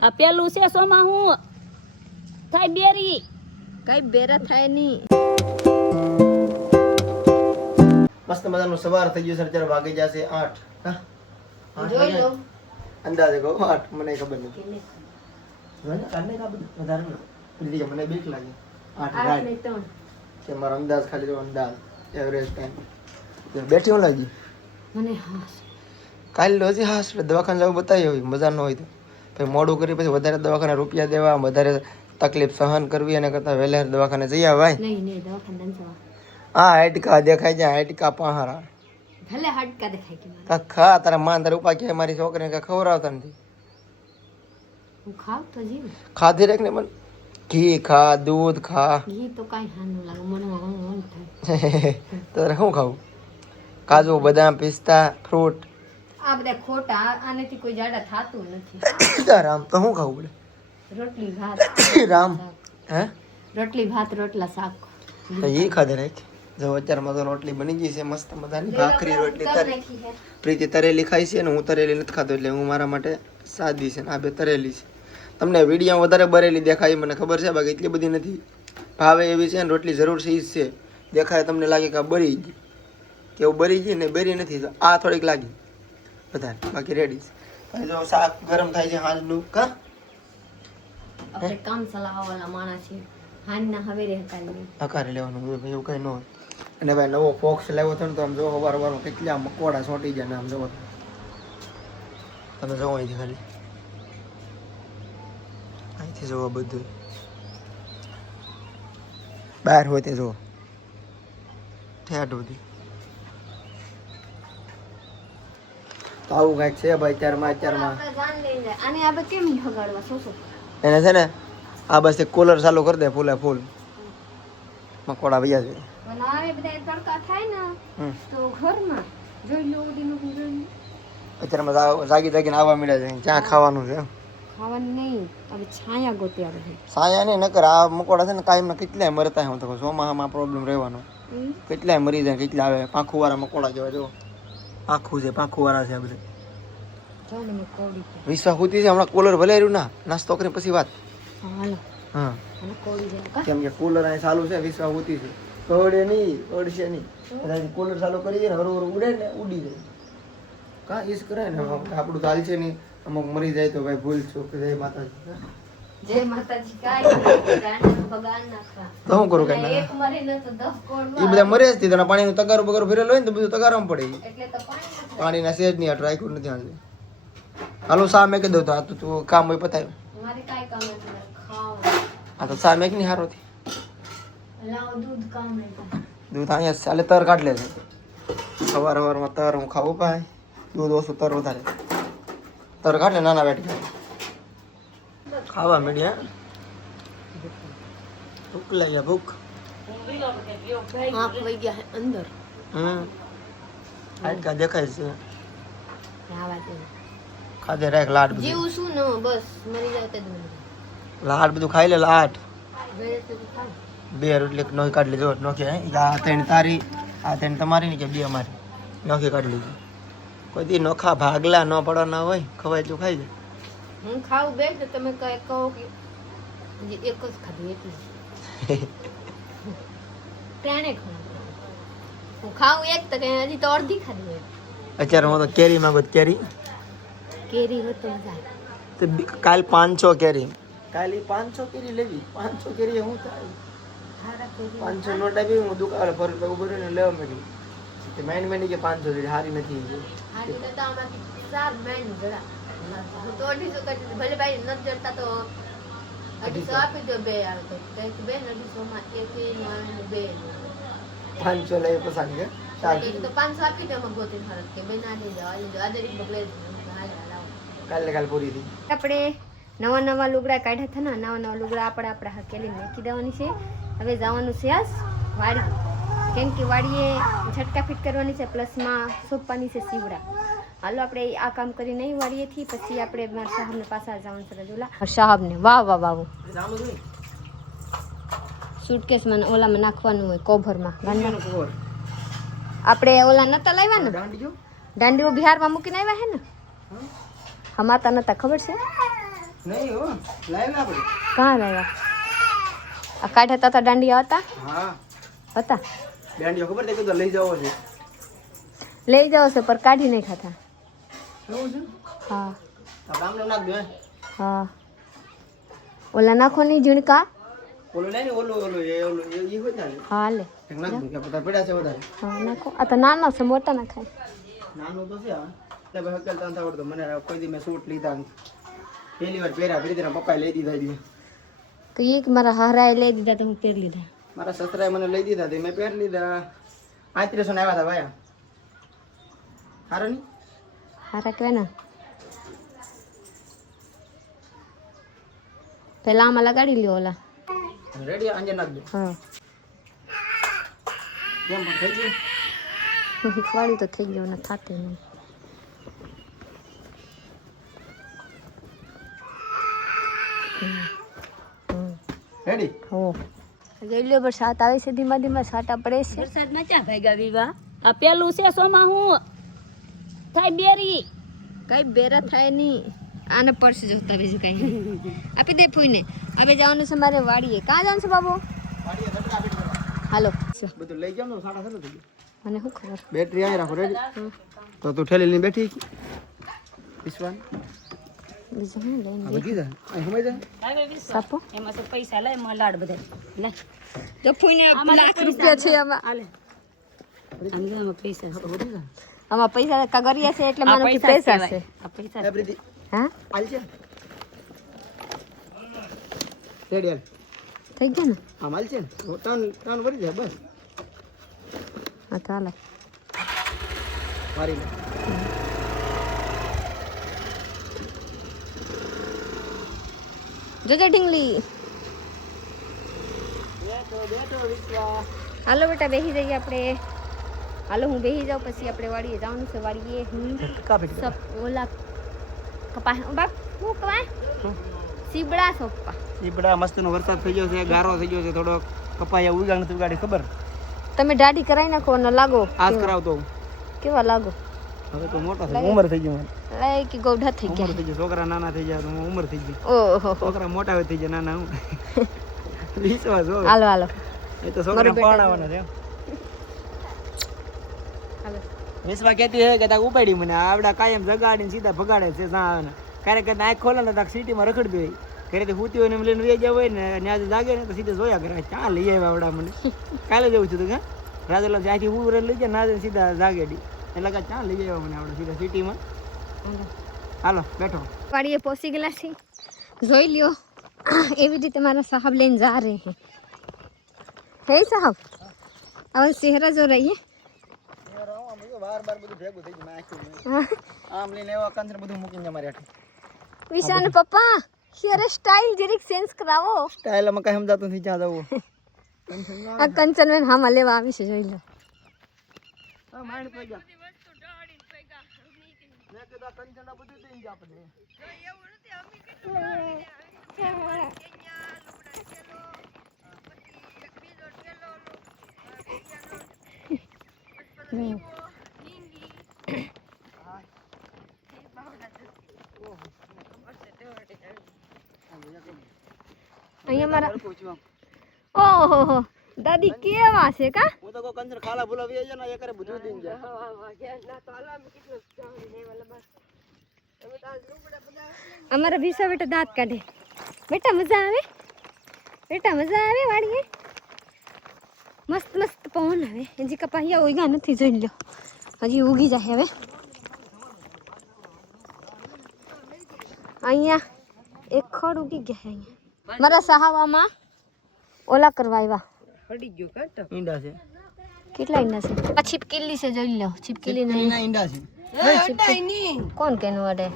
આ પેલું છે સોમાં હું થાય બેરી કઈ બેરા થાય નહીં. મસ્ત મજાનું સવાર થઈ ગયું છે. અત્યારે વાગી જશે 8. હા 8 જોઈ લો. અંદાજે કહો 8 મને ખબર નથી. કાને કા બધું વધારે ન પેલી મને બીક લાગે 8 રાઈટ કે મારો અંદાજ ખાલી જો અંદાજ એવરેજ ટાઈમ બેઠી હું લાગી મને હાસ કાલ હજી હાસ દવાખાને જવું બતાવી હોય મજા ન હોય તો પછી મોડું કરી પછી વધારે દવાખાને રૂપિયા દેવા વધારે તકલીફ સહન કરવી એના કરતાં વહેલા દવાખાને જઈ આવાય. નહીં દવાખાને જવા. હા હાડકા દેખાય જાય હાડકા પહારા ભલે હાડકા દેખાય કે મને. ખા તારા માં તારા ઉપા કે મારી છોકરીને કાંઈ ખવડાવતા નથી. હું ખાવ તો જીવ. ખાધી રેક ને પણ ઘી ખા દૂધ ખા ઘી તો કાંઈ હાનું લાગે મને મન થાય. તારે શું ખાવું? કાજુ બદામ પિસ્તા ફ્રૂટ આ બધા ખોટા આનેથી કોઈ જાડા થાતું નથી. રામ તો શું ખાવું પડે? રોટલી ભાત રામ હે રોટલી ભાત રોટલા શાક. એ ખાધે રાખ જો અત્યારમાં તો રોટલી બની ગઈ છે મસ્ત મજાની ભાખરી રોટલી તરે પ્રીતિ તરેલી ખાઈ છે ને હું તરેલી નથી ખાતો એટલે હું મારા માટે સાદી છે ને આ બે તરેલી છે. તમને વિડીયો વધારે બરેલી દેખાય મને ખબર છે બાકી એટલી બધી નથી. ભાવે એવી છે ને રોટલી જરૂર છે ઈ જ છે. દેખાય તમને લાગે કે આ બરી ગઈ કે એવું બરી ગઈ ને બરી નથી તો આ થોડીક લાગી વધારે બાકી રેડી છે. જો શાક ગરમ થાય છે હાંજનું કા આપણે કામ ચલાવવાવાળા માણસ છે. હાંજના હવે રહેતા નહીં. હકારે લેવાનું હોય ભાઈ એવું કંઈ ન હોય. અને ભાઈ નવો ફોક્સ લાવ્યો હતો ને તો આમ જો વાર કેટલા મકોડા ચોંટી જાય ને આમ જો તમે જોવો અહીંથી ખાલી અહીંથી જોવો બધું બહાર હોય તે જુઓ ઠેઠ બધી તો આવું કાંઈક છે ભાઈ અત્યારમાં આપણે જાન લઈ જાય આને આપણે કેમ ભગાડવા સોસો. એને છે ને આ બસ એક કુલર ચાલુ કરી દે ફૂલે ફૂલ મકોડા ભૈયા છે. પણ હવે બધા તડકા થાય ને તો ઘરમાં જોઈ લો ઉડીનું જોઈ અત્યારમાં જાગીને આવવા મળ્યા છે ક્યાં ખાવાનું છે ખાવાનું નહીં હવે છાયા ગોત્યા રહે. સાયા નહીં નકર આ મકોડા છે ને કાયમના કેટલાય મરતા હું તો ચોમાસામાં પ્રોબ્લેમ રહેવાનો કેટલાય મરી જાય કેટલા આવે પાંખું વાળા મકોડા જેવા જો પાંખું છે પાંખું વાળા છે આ બધા વિશ્વાસ હોતી છે હમણાં કુલર ભલે રહ્યું ના નાસ્તો કરીને પછી વાત હા કેમ કે કુલર અહીં ચાલુ છે વિશ્વાસ હોતી છે કવડે નહીં ઓડશે નહીં કુલર ચાલુ કરી ને હરું ઉડે ને ઉડી જાય કા ઈસ કરાય ને આપણું ચાલ છે નહીં અમુક મરી જાય તો ભાઈ ભૂલ છું કે જય માતાજી જય માતાજી ભગવાન નાખવા તો શું કરું કઈ એક મરે ન તો 10 કોડ એ બધા મરે જ તેના પાણીનું તગારું બગારું ફેરેલું હોય ને તો બધું તગારામાં પડે એટલે તો પાણી પાણીના સેજ નહીં આ ટ્રાય નથી આજે હાલો સા મેં કહી દઉં તો આ તો તું કામ હોય પતાવ્યું મારે કાઈ કામ નથી ખાવ આ તો સા મેં નહીં હારો થી લાવ દૂધ કામ નહીં દૂધ અહીંયા ચાલે તર કાઢ લે છે સવારમાં તર હું ખાવું પાય દૂધ ઓછું તર વધારે તર કાઢ લે નાના બેઠી ખાવા મીડિયા ભૂખ લાગ્યા ભૂખ આંખ વઈ ગયા અંદર હાડકા દેખાય છે રાવા દે ખાધે રાખ લાડ બધું જીવ શું ન બસ મરી જાય તો લાડ બધું ખાઈ લે લાટ બે તો ખાવ બે રોટલી નોખી કાઢ લેજો નોખી આ ત્રણ તારી આ ત્રણ તમારી ને કે બે અમારી નોખી કાઢ લીધી કોઈ દી નોખા ભાગલા ન પડવાના હોય ખવાય એટલું ખાઈ જાય હું ખાવ બે તો તમે કઈ કહો કે એક જ ખાધું એટલું ત્રણે ખાવ હું ખાવ એક તો કઈ હજી તો અડધી ખાધી હોય અત્યારે હું તો કેરી માંગુ કેરી કેરી હતો મજા તો કાલ 500 કેરી કાલ 500 કેરી લેવી 500 કેરી હું થાય 500 નોટ આવી હું દુકાન પર ઉભો રહીને લેવા માંડી તે મેન કે 500 જેવી હારી નથી હારી તો આમાંથી ચાર મેન જરા તો 250 કરી ભલે ભાઈ ન જડતા તો 250 આપી દો બે આવે તો કઈક બે 250 માં એક બે 500 લઈ પસંદ કે તો 500 આપી દો મગોતી ભારત કે બે ના દે જાવ આ આદરી બગલે કાલ પૂરી થઈ આપણે નવા લુગડા કાઢ્યા હતા ને નવા લુગડા આપણા હકેલી મૂકી દેવાની છે. હવે જવાનું છે આજ વાડી કેમ કે વાડીએ ઝટકા ફિટ કરવાની છે પ્લસમાં સોંપવાની છે સીવડા. હાલો આપણે આ કામ કરી નહીં વાડીએથી પછી આપણે મારા સાહેબને પાછા જવાનું છે રજુલા સાહેબને વાવ સુટકેસમાં ઓલામાં નાખવાનું હોય કોભરમાં આપણે ઓલા નતા લાવ્યા ને દાંડીઓ બિહારમાં મૂકીને આવ્યા હે ને હમાતા નતા ખબર છે નહીં હો લાવ્યા આપણે કहाँ લાવ્યા? આ કાઢ્યા હતા દાંડિયા હતા હા હતા બેન્ડિયો ખબર છે કીધું લઈ જાવો છે લઈ જાઓ છે પર કાઢી નહીં ખાતા. એવું છે હા આ બામનો નાખ દે હા ઓલા નાખો નહીં ઝીણકા. ઓલો નહીં ઓલો ઓલો એ હોય ને હા લે એક નાખ દે કે પતા પડ્યા છે વધારે હા નાખો. આ તો નાના છે મોટા ના ખાય. નાનું તો છે હા એટલે ભાઈ હકેલ તાન આવડતો મને કોઈ દી મેં સૂટ લીધા પહેલી વાર પહેર્યા પ્રીતિના પપ્પાએ લઈ દીધા દી તો એક મારા હારાએ લઈ દીધા તો હું પહેરી લીધા. મારા સસરાએ મને લઈ દીધા તે મેં પહેરી લીધા 3500 ના આવ્યા હતા ભાઈ હારા નહીં હારા કહેવાય ને. પેલા આમાં લગાડી લ્યો ઓલા. રેડી આંજે નાખ દે હા કેમ પણ થઈ ગયું હું શીખવાડી તો થઈ ગયો ને થાતે નહીં. રેડી હો જોઈ લ્યો વરસાદ આવે છે ધીમા ધીમા છાંટા પડે છે. વરસાદમાં ચા ભાગ્યા વિવાહ આ પેલું છે સોમાં હું થાય બેરી કઈ બેરા થાય નહીં. આને પડશે જોતા બીજું કઈ આપી દે ફૂઈને. હવે જવાનું છે મારે વાડીએ. કાં જવાનું છે બાબુ? હાલો બધું લઈ જાવ ને સાડા સર થઈ ગયું મને શું ખબર. બેટરી આવી રાખો રેડી તો તું ઠેલી લઈને બેઠી વિશ્વાન બીજું શું લઈને આ બધી જા આ સમય જા સાપો એમાં તો પૈસા લે એમાં લાડ બધા લે તો ફૂઈને આમાં તો લાખ પૈસા રૂપિયા છે આમાં. આલે આમાં પૈસા છે. આમાં પૈસા કાગરિયા છે એટલે આ મને પૈસા પૈસા કહેવાય. છે. આ પૈસા એ પ્રીતિ હા આલ છે રેડી હાલ થઈ ગયા ને. આ માલ છે ને ત્રણ ત્રણ ભરી જાય બસ હા તો હાલો. મારી લે જોજો ઢીંગલી. હાલો બેટા બેસી જઈએ આપણે. હાલો હું બેસી જાઉં પછી આપણે વાડીએ જવાનું છે. વાડીએ હું કાપી સપ ઓલા કપા બાપ હું કપાય સીબડા સોપા. ઈબડા મસ્તનો વરસાદ થઈ ગયો છે ગારો થઈ ગયો છે થોડો કપાયા ઉગાડ નથી ઉગાડી ખબર તમે દાઢી કરાવી નાખો ને લાગો. આજ કરાવતો કેવા લાગો? હવે તો મોટા થઈ ઉંમર થઈ ગઈ મારી લાય કે ગોઢા થઈ ઉંમર ગયા. થઈ ગઈ છોકરા નાના થઈ જાય તો ઉંમર થઈ ગઈ ઓહો છોકરા મોટા હોય થઈ જાય નાના હું વિશ્વાસ હોય હાલો હાલો એ તો છોકરા પાણાવાના છે હાલો. વિશ્વા કહેતી હે કે તાક ઉપાડી મને આવડા કાયમ જગાડીને સીધા ભગાડે છે આવે ને ક્યારેક આંખ ખોલે ને તાક સિટીમાં રખડતી હોય ઘરેથી હુતી હોય ને એમ લઈને વહી ગયા હોય ને ત્યાં જાગે ને તો સીધા જોયા કરે ક્યાં લઈ આવ્યા આવડા મને કાલે જવું છું તો હા રાજુલા ત્યાંથી ઉભરે લઈ જાય ના સીધા જાગેડી એટલે કે ક્યાં લઈ આવ્યા મને આવડા સીધા સિટીમાં હાલો બેઠો વાડીએ પહોંચી ગયેલા છે. જોઈ લ્યો એવી રીતે મારા સાहब લઈને જા રહે हैं. હે સાहब હવે ચહેરા જો રહી બાર બાર બધું ભેગું થઈ ગયું આમ લઈને એવા કંચર બધું મૂકીને મારી આઠી વિશાન પપ્પા હેર સ્ટાઇલ જરીક ચેન્જ કરાવો. સ્ટાઇલ માં કઈ સમજાતું નથી જ્યાં જવું આ કંચન મેં હામાં લેવા આવી છે જોઈ લો. હા માઈન્ડ પઈ ગયા મેં કીધું કંચન બધું દઈને જ આપણે અહીંયા મારા ઓહો દાદી કેવા છે કા? હું તો કોઈ કંચર ખાલા ભૂલા વી જાય ને એ કરે બધું દઈને જાય અમારા ભીસા બેટા દાંત કાઢે. બેટા મજા આવે? બેટા મજા આવે વાડીએ? મસ્ત મસ્ત પવન આવે. હજી કપાહિયા ઉગ્યા નથી જોઈ લો. હજી ઉગી જાય હવે. અહીંયા એક ખડ ઉગી ગયા છે અહીંયા. મારા સહાવામાં ઓલા કરવા આવ્યા. પડી ગયો કાટ ઈંડા છે કેટલા ઈંડા છે? આ છીપકેલી છે જોઈ લો. છીપકેલી નહીં. ના ઈંડા છે કોણ કેનું અડે?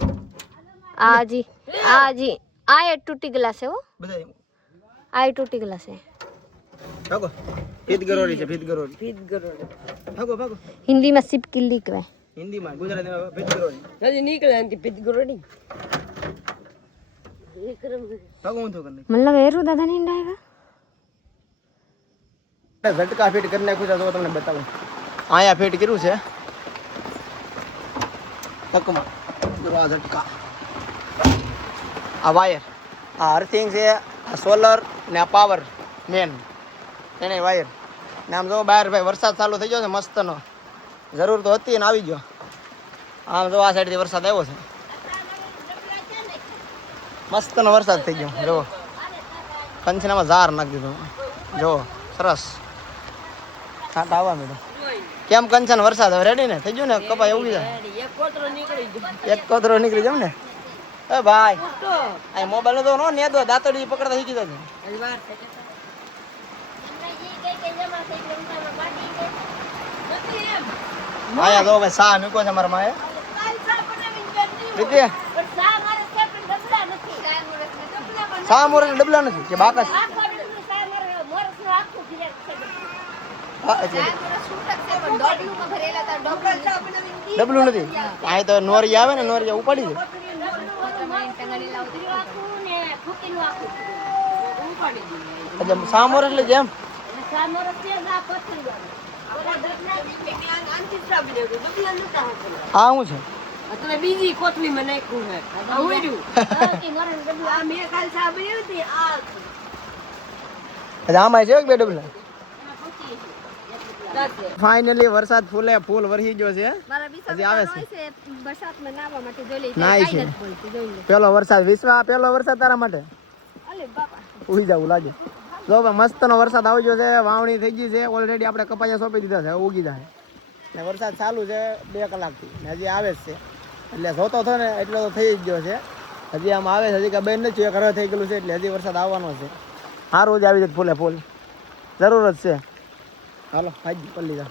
આજી આજી આ એ તૂટી ગયેલા છે હો. બધા આ એ તૂટી ગયેલા છે. ભાગો ફીત ગરોડી છે ફીત ગરોડી ભાગો ભાગો હિન્દીમાં છીપકેલી કહેવાય. હિન્દીમાં ગુજરાતીમાં ફીત ગરોડી હજી નીકળે આંટી પીત ગરોડી ભાગો હું તો કરી મને લાગે એરું દાદાને ઈંડા આવ્યા. ઝટકા ફીટ કરી નાખ્યું છે તો તમને બતાવું આયા ફીટ કર્યું છે તકમાં આ ઝટકા આ વાયર, આ અર્થિંગ છે, આ સોલર ને આ પાવર મેન એને વાયર ને આમ જો બહાર ભાઈ વરસાદ ચાલુ થઈ ગયો છે મસ્તનો, જરૂર તો હતી ને આવી ગયો. આમ જો આ સાઈડથી વરસાદ આવ્યો છે, મસ્તનો વરસાદ થઈ ગયો. જો કંચનામાં ઝાર નાખી દીધું, જો સરસ છાંટ આવવા માંડ્યો. કેમ કંચન વરસાદ હવે રેડી ને થઈ ગયું ને? કપાય એવું જાય, એક કોતરો નીકળી જાય ને. એ ભાઈ આ મોબાઈલ તો નો નેદો, દાંતડી પકડતા શીખી જજો. આયા જો ભાઈ સા મૂકો છે મારા માએ. સા મોર ડબલા નથી કે બાકસ? ડબલું નથી. આ તો નોરી આવે ને, નોરી ઉપાડી દે. એટલે સામોર એટલે જેમ હા હું છે બીજી કોથળી માં નાખ્યું છે. આમાં છે બે ડબલા. ફાઇનલી વરસાદ ફૂલે ફૂલ વરસી ગયો છે. હજી આવે છે વરસાદમાં નાહવા માટે જોઈ લે. નાય છે પેલો વરસાદ વિશ્વા, પેલો વરસાદ તારા માટે. ઉઈ જવું લાગે. જો મસ્તનો વરસાદ આવી ગયો છે, વાવણી થઈ ગઈ છે ઓલરેડી. આપણે કપાયા સોંપી દીધા છે, ઉગી જાય ને. વરસાદ ચાલુ છે 2 કલાકથી ને હજી આવે જ છે. એટલે જોતો થયો ને એટલો તો થઈ જ ગયો છે. હજી આમ આવે છે, હજી કાંઈ બેન નથી, એક હવે થઈ ગયેલું છે એટલે હજી વરસાદ આવવાનો છે. સારું જ આવી જાય ફૂલે ફૂલ, જરૂર જ છે. હાલો હાજી પલ્લી જા.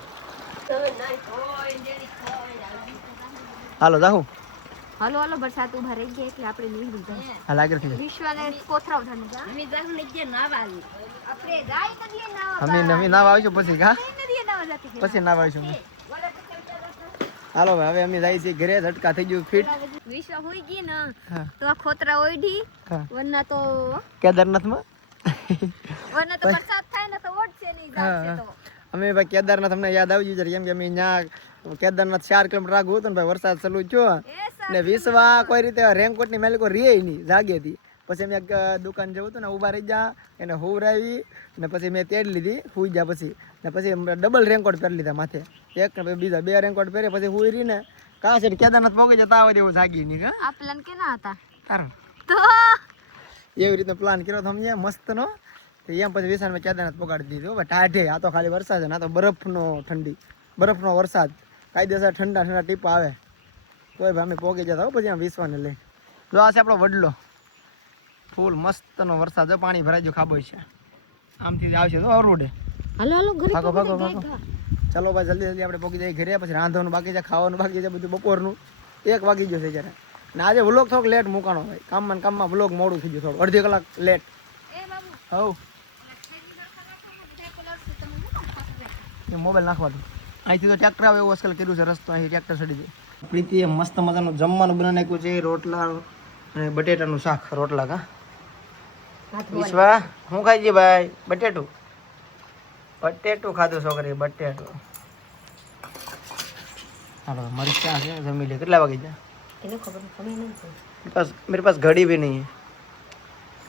હાલો જાહું. હાલો હાલો વરસાદ ઉભા રહી ગયા એટલે આપણે નીકળી જાય. હા લાગે છે વિશ્વાને કોથરાવ થાને જા. અમે જાહું ને જે નાવા આવી. આપણે જાય નદીએ નાવા. અમે નવી નાવા આવીશું પછી કા નદીએ નાવા જાતી છે. પછી નાવા આવીશું. હાલો ભાઈ હવે અમે જાય છે ઘરે. ઝટકા થઈ ગયું ફિટ. વિશ્વા હોઈ ગઈ ને તો આ ખોતરા ઓઢી વરના તો કેદારનાથમાં વરના તો વરસાદ થાય ને તો ઓઢશે નહીં જાશે તો. અમે ભાઈ કેદારનાથ અમને યાદ આવી ગયું કેમ કે અમે ત્યાં કેદારનાથ 4 કિલોમીટર આગળ હતું ને ભાઈ વરસાદ ચાલુ થયો ને વિશ્વા કોઈ રીતે રેનકોટ ની મેલી કોઈ રે નહીં જાગે હતી. પછી અમે એક દુકાન જવું હતું ને ઉભા રહી જા એને હુવરાવી ને પછી મેં તેડ લીધી હુઈ જા પછી ને પછી ડબલ રેનકોટ પહેરી લીધા માથે, એક ને બીજા 2 રેનકોટ પહેરી પછી હુઈ રહી ને કાં છે કેદારનાથ પહોંચી જતા આવે એવું જાગી નહીં. કા આ પ્લાન કેના હતા તારો તો એવી રીતનો પ્લાન કર્યો સમજે મસ્તનો. એમ પછી વિશાળમાં કેદારનાથ પગાડી દીધું. હવે ટાઢે આ તો ખાલી વરસાદ છે ને, આ તો બરફનો ઠંડી બરફનો વરસાદ કાયદેસર ઠંડા ઠંડા ટીપા આવે તોય ભાઈ અમે પોગી જતા હો. પછી આમ વિશ્વાને લઈ જો આ છે આપણો વડલો ફૂલ મસ્તનો વરસાદ. પાણી ભરાઈ ગયું ખાબો છે આમથી આવશે તો રોડે. હાલો હાલો ઘરે ભાગો ભાગો ભાગો. ચાલો ભાઈ જલ્દી જલ્દી આપણે પોગી જઈએ ઘરે. પછી રાંધવાનું બાકી છે, ખાવાનું બાકી છે, બધું બપોરનું 1 વાગી ગયો છે જ્યારે. ને આજે વ્લોગ થોડોક લેટ મૂકાણો ભાઈ, કામમાં વ્લોગ મોડું થઈ ગયું થોડું, અડધી કલાક લેટ. હવ મોબાઈલ નાખવાનું અહીંથી તો ટ્રેક્ટર આવે એવું આજકાલ કર્યું છે રસ્તો. અહીં ટ્રેક્ટર ચડી જાય. પ્રીતિએ મસ્ત મજાનું જમવાનું બનાવી નાખ્યું છે, રોટલા અને બટેટાનું શાક. રોટલા કા વિશ્વા હું ખાઈ ગઈ ભાઈ? બટેટું ખાધું છોકરી, બટેટું. હાલો મરચાં છે જમી લે. કેટલા વાગે જાય? मेरे पास घड़ी भी नहीं है.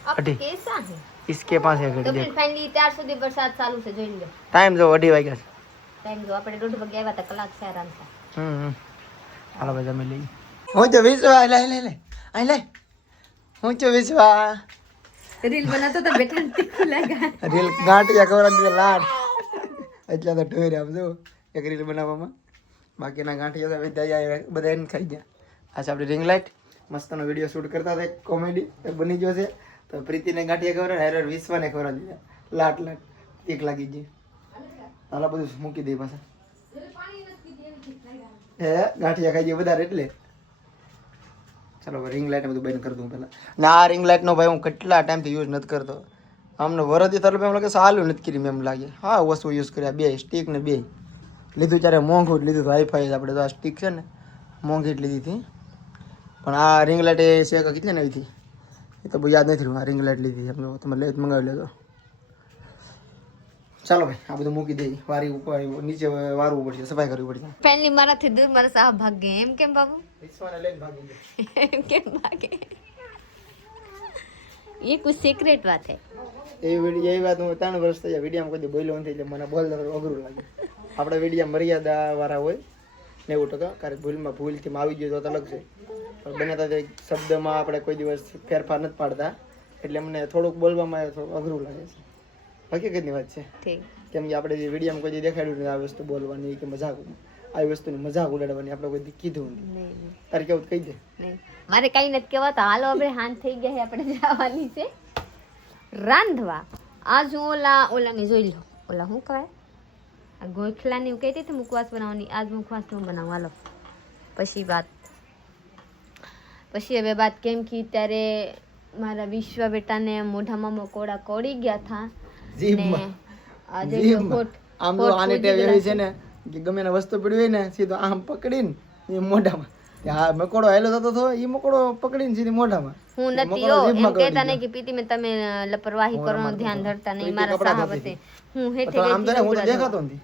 अभी कैसा है इसके पास है तो घड़ी. फिर फाइनली 4 સુધી વરસાદ ચાલુ છે જોઈ લો. टाइम जो 2:30 વાગ્યા છે. ટાઈમ જો આપણે 1:30 વાગે આવ્યા હતા, કલાક છે આરામ છે. હાલો ભાઈ જમી લઈએ. હું તો વિશ્વા લે લે લે આ લે. હું તો વિશ્વા રીલ બનાતો તો બેઠા તીખું લાગ્યા. રીલ ગાંઠિયા ખવડાવી લાડ એટલે તો ઢોર આમ જો એક રીલ બનાવવામાં. બાકીના ગાંઠિયા તો બધા એને ખાઈ ગયા. આ છે આપણી રિંગ લાઇટ. મસ્તનો વિડીયો શૂટ કરતા હતા, કોમેડી બની ગયો છે. તો પ્રીતિને ગાંઠિયા ખવડાવે, હેર વિશ્વાને ખવડાવી દીધા. લાટ તીક લાગી ગઈ. હાલો બધું મૂકી દઈએ પાછા. હે ગાંઠિયા ખાઈ ગયા વધારે એટલે. ચાલો રિંગ લાઇટ બધું બંધ કરી દઉં પહેલાં. ના આ રિંગ લાઇટનો ભાઈ હું કેટલા ટાઈમથી યુઝ નથી કરતો. અમને વરદી તરફ એમ લાગે સારું નથી કરી એમ લાગે. હા વસ્તુ યુઝ કર્યા 2 સ્ટીક ને 2 લીધું ત્યારે મોંઘું જ લીધું. હાઈફાઈ આપણે તો આ સ્ટીક છે ને મોંઘી જ લીધી હતી. પણ આ રિંગ લાઇટ એ છે કે કેટલી ને આવી હતી એ તો બહુ યાદ નથી રહ્યું. આ રિંગ લાઇટ લીધી અમે, તમે લઈ મંગાવી લેજો. ચાલો ભાઈ આ બધું મૂકી દઈએ. વારી ઉપર નીચે વારવું પડશે, સફાઈ કરવી પડશે. ફેનલી મારાથી દૂર મારા સાહ ભાગ ગયા. એમ કેમ બાબુ? વિશ્વાને લઈને ભાગી ગયો. એમ કેમ ભાગે? ये कुछ सीक्रेट बात है એવી વાત હું 3 વર્ષ થયા વિડીયોમાં કોઈ દી બોલ્યો નથી એટલે મને બોલતા અઘરું લાગે. આપણે વિડીયો મર્યાદા વાળા હોય 90%, કારણ ભૂલમાં ભૂલથી આવી ગયો તો અલગ છે, પણ બને તો શબ્દમાં આપણે કોઈ દિવસ ફેરફાર નથી પાડતા, એટલે અમને થોડુંક બોલવામાં થોડું અઘરું લાગે છે. હકીકતની વાત છે, ઠીક કેમ કે આપણે વિડીયોમાં કોઈ દી દેખાડ્યું નથી આ વસ્તુ બોલવાની કે મજાક, આવી વસ્તુની મજાક ઉડાડવાની આપણે કોઈ દી કીધું નથી. નહીં તારે કેવું કહી દે. નહીં મારે કઈ નથી કહેવાતા. હાલો આપણે હાંજ થઈ ગયા છે, આપણે જવાની છે રાંધવા. આજ હું ઓલાની જોઈ લો, ઓલા શું કહેવાય આ ગોખલાની હું કહેતી હતી મુખવાસ બનાવવાની, આજ મુખવાસ નું બનાવું. હાલો પછી હવે વાત કેમ કે ત્યારે મારા વિશ્વ બેટાને મોઢામાં મકોડા કોડી ગયા હતા ને જીભમાં. આજે જીભમાં. આમ તો આને ટેવ એવી છે ને કે ગમે એને વસ્તુ પડી હોય ને સીધો આમ પકડીને એ મોઢામાં, આ મકોડો હેલો થતો હતો એ મકોડો પકડીને સીધી મોઢામાં. હું નથી હો એમ કહેતા નહીં કે પીતી મેં તમે લાપરવાહી કરવાનું ધ્યાન ધરતા નહીં. મારા સાહબતે હું હેઠે આમ તો હું તો દેખાતો નથી.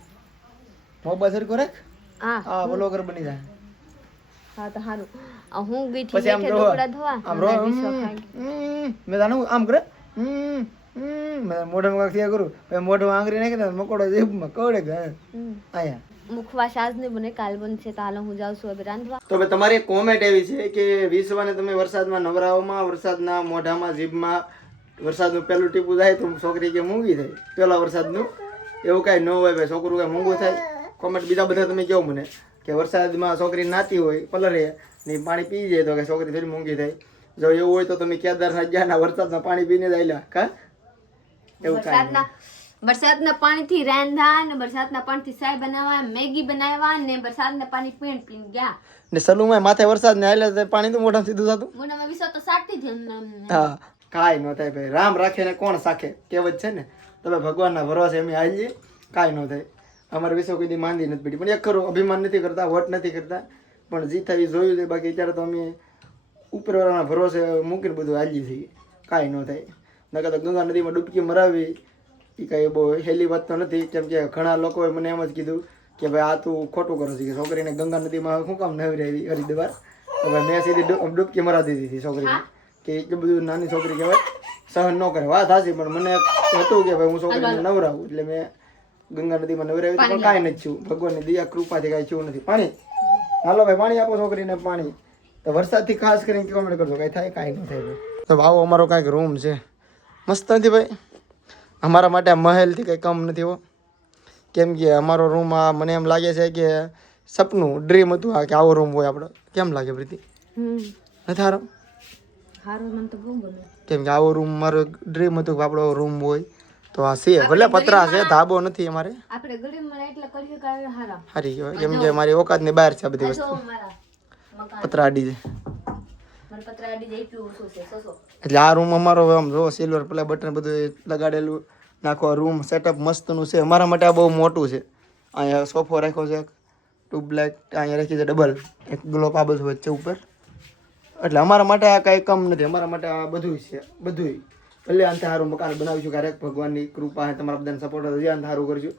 મોબાઈલ સરખો રાખ. હા બ્લોગર બની જાય. હા તો સારું. હું ગઈ થી પછી આમ હેઠે જો ઢોકળા ધોવા આમ રો મેં જાણું આમ કરે મેં મોઢામાં કાંઈક થયા કરું, પછી મોઢામાં આંગળી નાખી દે મકોડો જીભમાં કવડે ગયા આયા. મુખવાસ આજ ને બને કાલ બનશે. તો હાલો હું જાઉં છું હવે રાંધવા. તો હવે તમારી એક કોમેન્ટ એવી છે કે વિશ્વને તમે વરસાદમાં નવરાઓમાં, વરસાદના મોઢામાં જીભમાં વરસાદનું પહેલું ટીપું જાય તો છોકરી કે મૂંગી થાય. પહેલા વરસાદનું એવું કાંઈ ન હોય ભાઈ, છોકરું કાંઈ મૂંગું થાય. કોમેન્ટ બીજા બધા તમે કહો મને કે વરસાદમાં છોકરી નાતી હોય પલરે ને પાણી પી જાય તો કે છોકરી થોડી મૂંગી થાય. જો એવું હોય તો તમે કેદારનાથ ગયા વરસાદના પાણી પીને જ આવેલા કા? એવું કાંઈ વરસાદના પાણીથી રાંધા ને વરસાદના પાણીથી ચાય બનાવવા, મેગી બનાવવા ને વરસાદના પાણી પીને ગયા ને સલુમાં માથે વરસાદ ને આવેલા પાણી તો મોઢામાં સીધું થતું. મોઢામાં વિસો તો સાટતી જ હા કાંઈ ન થાય ભાઈ, રામ રાખે ને કોણ સાખે કહેવત છે ને. તમે ભગવાનના ભરોસે અમે આવીએ, કાંઈ ન થાય. અમારે વિશ્વ કોઈ દી માંદી નથી પડી, પણ એક ખરું અભિમાન નથી કરતા, વટ નથી કરતા, પણ જે થાય જોયું છે. બાકી અત્યારે તો અમે ઉપરવાળાના ભરોસે મૂકીને બધું હાલી છીએ, કાંઈ ન થાય. નકર તો ગંગા નદીમાં ડૂબકી મરાવી એ કાંઈ બહુ હેલી વાત તો નથી, કેમ કે ઘણા લોકોએ મને એમ જ કીધું કે ભાઈ આ તું ખોટું કરો છે કે છોકરીને ગંગા નદીમાં શું કામ નવરાવી હરિદ્વાર. તો ભાઈ મેં સીધી ડૂબકી મરાવી દીધી હતી છોકરીને, કે એટલું બધું નાની છોકરી કહેવાય સહન ન કરે. વાત હાચી, પણ મને હતું કે ભાઈ હું છોકરીને નવરાવું એટલે મેં ગંગા નદીમાં નવરાવી, પણ કાંઈ નથી છું. ભગવાનની દયા કૃપાથી કાંઈ છું નથી. પાણી હાલો ભાઈ, પાણી આપો છોકરીને પાણી. તો વરસાદથી ખાસ કરીને કોમેન્ટ કરજો, કાંઈ થાય કાંઈ નહીં થાય. તો આવો અમારો કાંઈક રૂમ છે, મસ્ત નથી ભાઈ. અમારા માટે આ મહેલથી કંઈ કમ નથી હો, કેમ કે અમારો રૂમ આ મને એમ લાગે છે કે સપનું ડ્રીમ હતું આ કે આવો રૂમ હોય આપણો. કેમ લાગે પ્રીતિ? નથી હારો? કેમ કે આવો રૂમ મારો ડ્રીમ હતું કે આપણો રૂમ હોય. તો આ છે ભલે પતરા છે, ધાબો નથી અમારે. આપણે ગરીબમાં એટલે કરીએ કે હારા સારી કહેવાય, કેમ કે મારી ઓકાતની બહાર છે આ બધી વસ્તુ. પતરા અડી જાય એટલે આ રૂમ અમારો આમ જો સિલ્વર પ્લે બટન બધું લગાડેલું નાખો. રૂમ સેટઅપ મસ્તનું છે અમારા માટે. આ બહુ મોટું છે. અહીંયા સોફો રાખ્યો છે, ટ્યુબલાઇટ અહીંયા રાખી છે ડબલ, એક ગ્લોબ આ બધું વચ્ચે ઉપર. એટલે અમારા માટે આ કાંઈ કમ નથી, અમારા માટે આ બધું છે. બધું ભલે અંત સારું મકાન બનાવીશું, ક્યારેક ભગવાનની કૃપા તમારા બધાને સપોર્ટ હજી અંત સારું કરીશું.